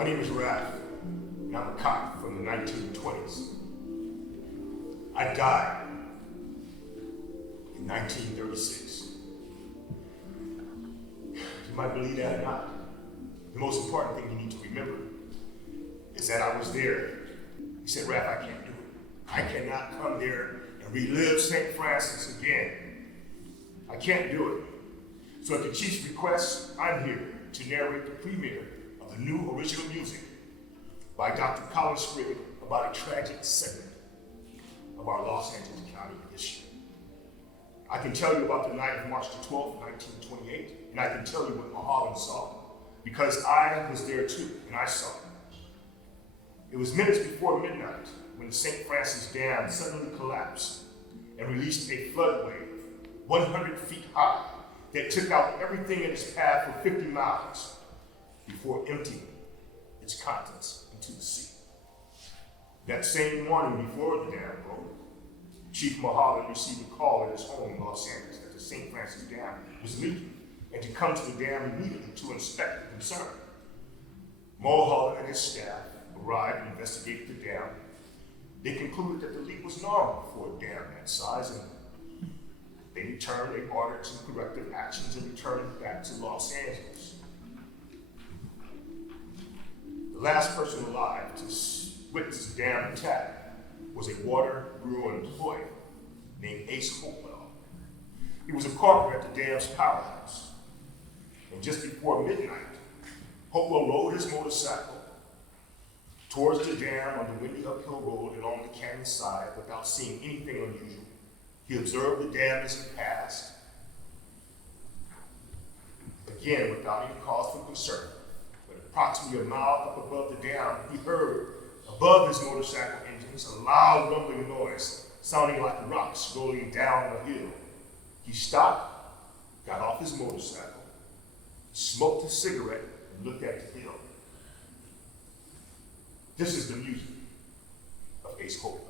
My name is Raph, and I'm a cop from the 1920s. I died in 1936. You might believe that or not. The most important thing you need to remember is that I was there. He said, Raph, I can't do it. I cannot come there and relive St. Francis again. I can't do it. So at the chief's request, I'm here to narrate the premiere of the new original music by Dr. Colin Sprigg about a tragic segment of our Los Angeles County history. I can tell you about the night of March the 12th, 1928, and I can tell you what Mulholland saw, because I was there too, and I saw it. It was minutes before midnight when the St. Francis Dam suddenly collapsed and released a flood wave 100 feet high that took out everything in its path for 50 miles before emptying its contents into the sea. That same morning before the dam broke, Chief Mulholland received a call at his home in Los Angeles that the St. Francis Dam was leaking and to come to the dam immediately to inspect the concern. Mulholland and his staff arrived and investigated the dam. They concluded that the leak was normal for a dam that size, and they ordered some corrective actions and returned it back to Los Angeles. The last person alive to witness the dam attack was a water bureau employee named Ace Hopewell. He was a carpenter at the dam's powerhouse. And just before midnight, Hopewell rode his motorcycle towards the dam on the windy uphill road along the canyon side without seeing anything unusual. He observed the dam as he passed, again without any cause for concern. But approximately a mile up above the dam, he heard above his motorcycle engines a loud rumbling noise, sounding like rocks rolling down a hill. He stopped, got off his motorcycle, smoked a cigarette, and looked at the hill. This is the music of Ace Hopewell.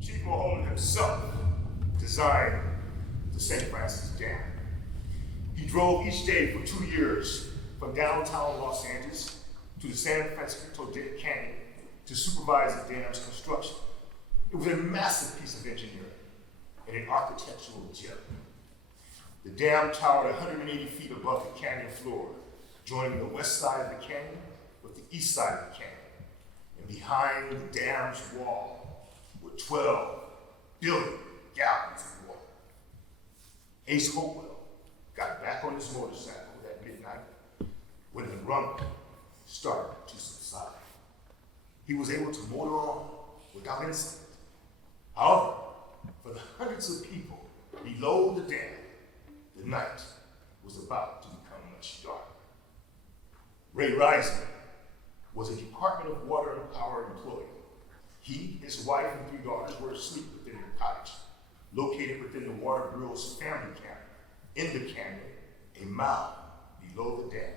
Chief Mulholland himself designed the St. Francis Dam. He drove each day for 2 years from downtown Los Angeles to the San Francisco Canyon to supervise the dam's construction. It was a massive piece of engineering and an architectural gem. The dam towered 180 feet above the canyon floor, joining the west side of the canyon with the east side of the canyon. And behind the dam's wall were 12 billion gallons of water. Ace Hopewell got back on his motorcycle that midnight when the rumbling started to subside. he was able to motor on without incident. However, for the hundreds of people below the dam, the night was about to become much darker. Ray Rising was a Department of Water and Power employee. He, his wife, and 3 daughters were asleep within their cottage, located within the Water Bureau's family camp, in the canyon, a mile below the dam.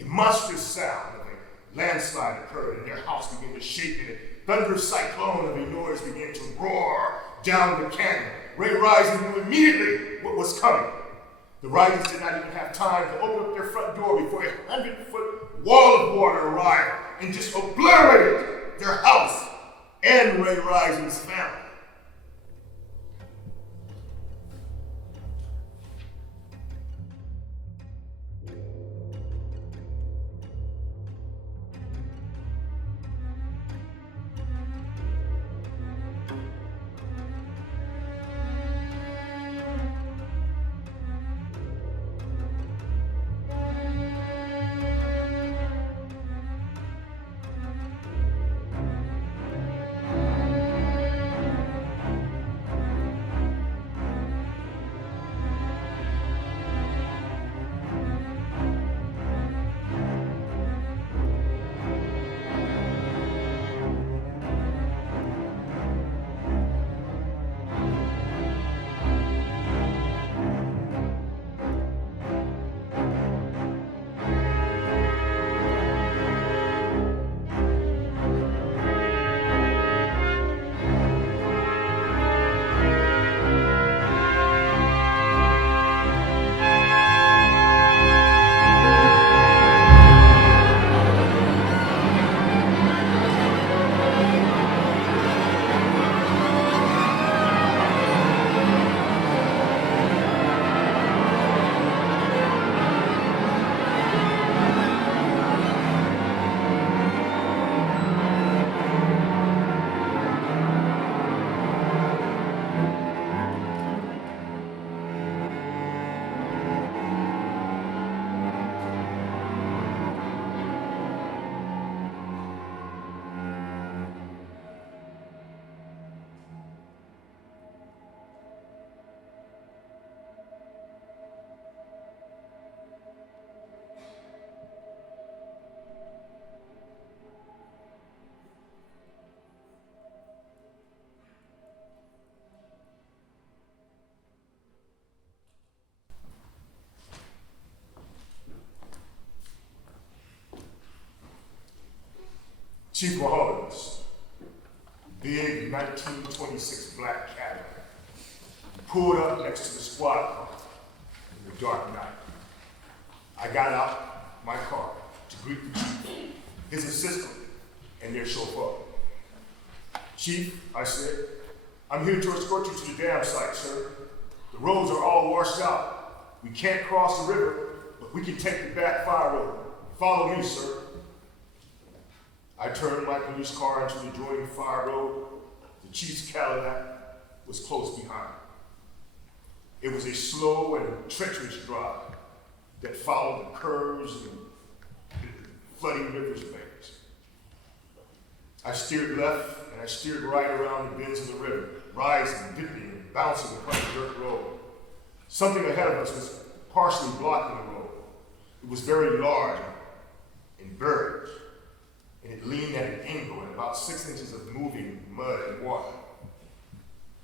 A monstrous sound of a landslide occurred, and their house began to shake, and a thunderous cyclone of a noise began to roar down the canyon. Ray Rising knew immediately what was coming. The Risings did not even have time to open up their front door before a 100-foot wall of water arrived and just obliterated their house and Ray Rising's family. Chief Mulholland's big 1926 black Cadillac pulled up next to the squad car in the dark night. I got out my car to greet the chief, his assistant, and their chauffeur. Chief, I said, I'm here to escort you to the dam site, sir. The roads are all washed out. We can't cross the river, but we can take the back fire road. Follow me, sir. I turned my police car into the adjoining fire road. The chief's Cadillac was close behind. It was a slow and treacherous drive that followed the curves and flooding river's banks. I steered left and I steered right around the bends of the river, rising, dipping, and bouncing across the dirt road. Something ahead of us was partially blocking the road. It was very large and buried, and it leaned at an angle in about 6 inches of moving mud and water.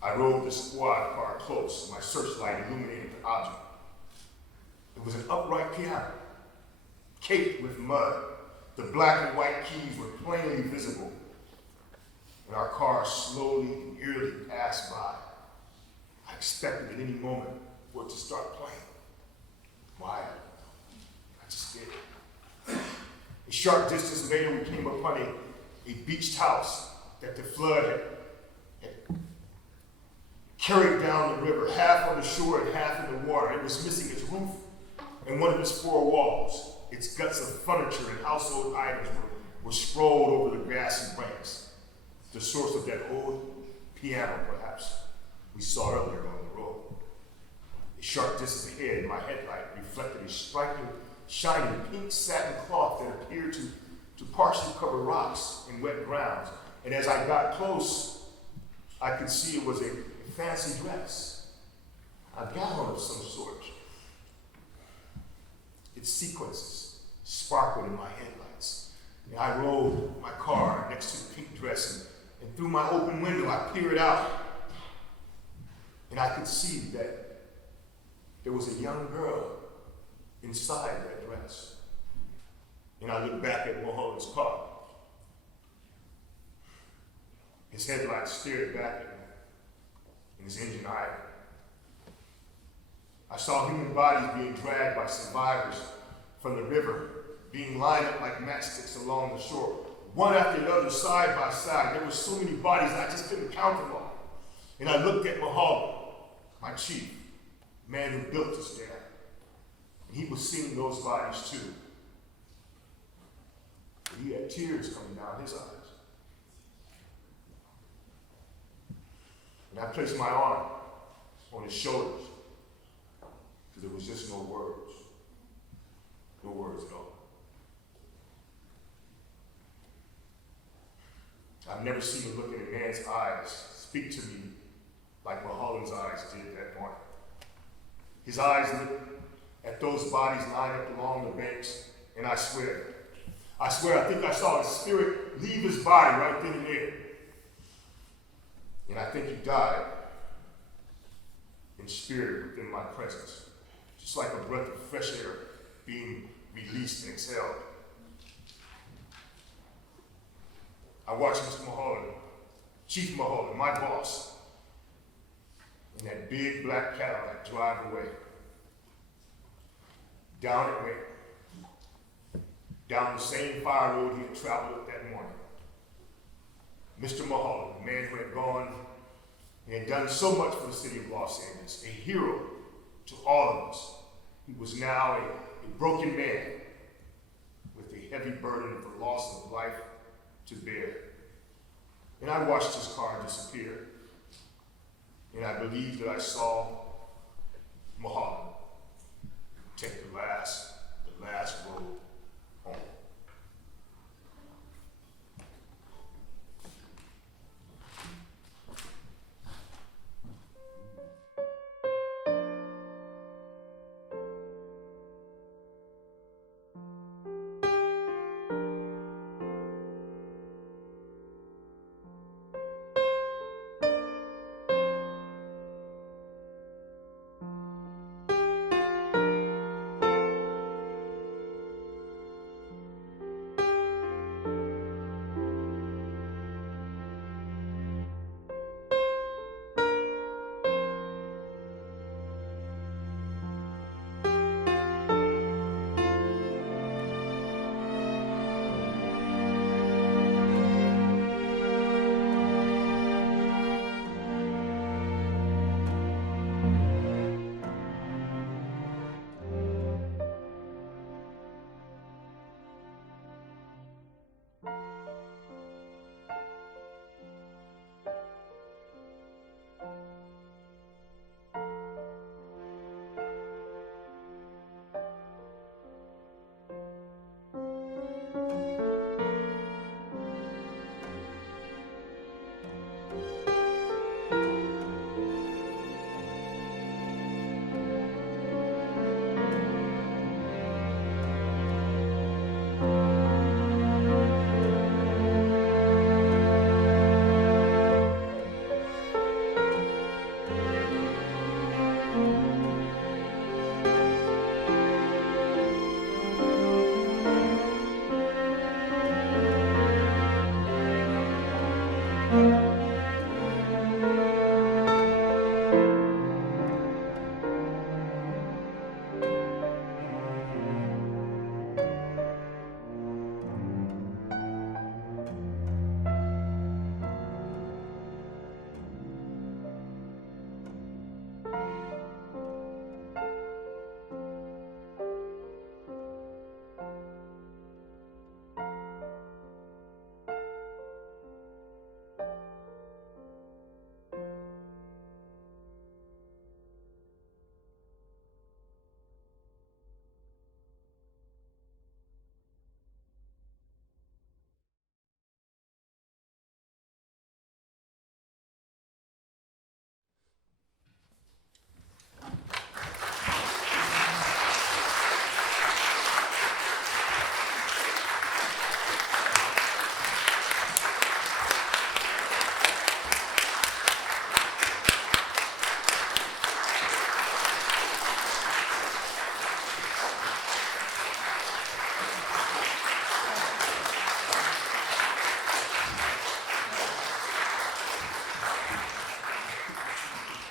I rode the squad car close, my searchlight illuminated the object. It was an upright piano, caked with mud. The black and white keys were plainly visible. When our car slowly and eerily passed by, I expected at any moment for it to start playing. Why? I just did. A short distance later, we came upon a beached house that the flood had carried down the river, half on the shore and half in the water. It was missing its roof and one of its 4 walls. Its guts of furniture and household items were sprawled over the grassy ranks. The source of that old piano, perhaps, we saw earlier on the road. A short distance ahead, my headlight reflected a striking, shiny pink satin cloth that appeared to to partially cover rocks and wet grounds. And as I got close, I could see it was a fancy dress, a gown of some sort. Its sequences sparkled in my headlights. And I rolled my car next to the pink dress, and through my open window, I peered out. And I could see that there was a young girl inside that dress. And I looked back at Mulholland's car. His headlights stared back at me, and his engine idle. I saw human bodies being dragged by survivors from the river, being lined up like matchsticks along the shore, one after the other, side by side. There were so many bodies I just couldn't count them all. And I looked at Mulholland, my chief, the man who built us there, and he was seeing those bodies too. But he had tears coming down his eyes. And I placed my arm on his shoulders, because there was just no words at all. I've never seen a look in a man's eyes speak to me like Mulholland's eyes did that morning. His eyes looked at those bodies lined up along the banks, and I swear, I think I saw his spirit leave his body right then and there. And I think he died in spirit within my presence, just like a breath of fresh air being released and exhaled. I watched Mr. Mulholland, Chief Mulholland, my boss, in that big black Cadillac drive away. Down it went, down the same fire road he had traveled up that morning. Mr. Mulholland, the man who had gone and had done so much for the city of Los Angeles, a hero to all of us. He was now a broken man with a heavy burden of the loss of life to bear. And I watched his car disappear, and I believed that I saw Mulholland take the last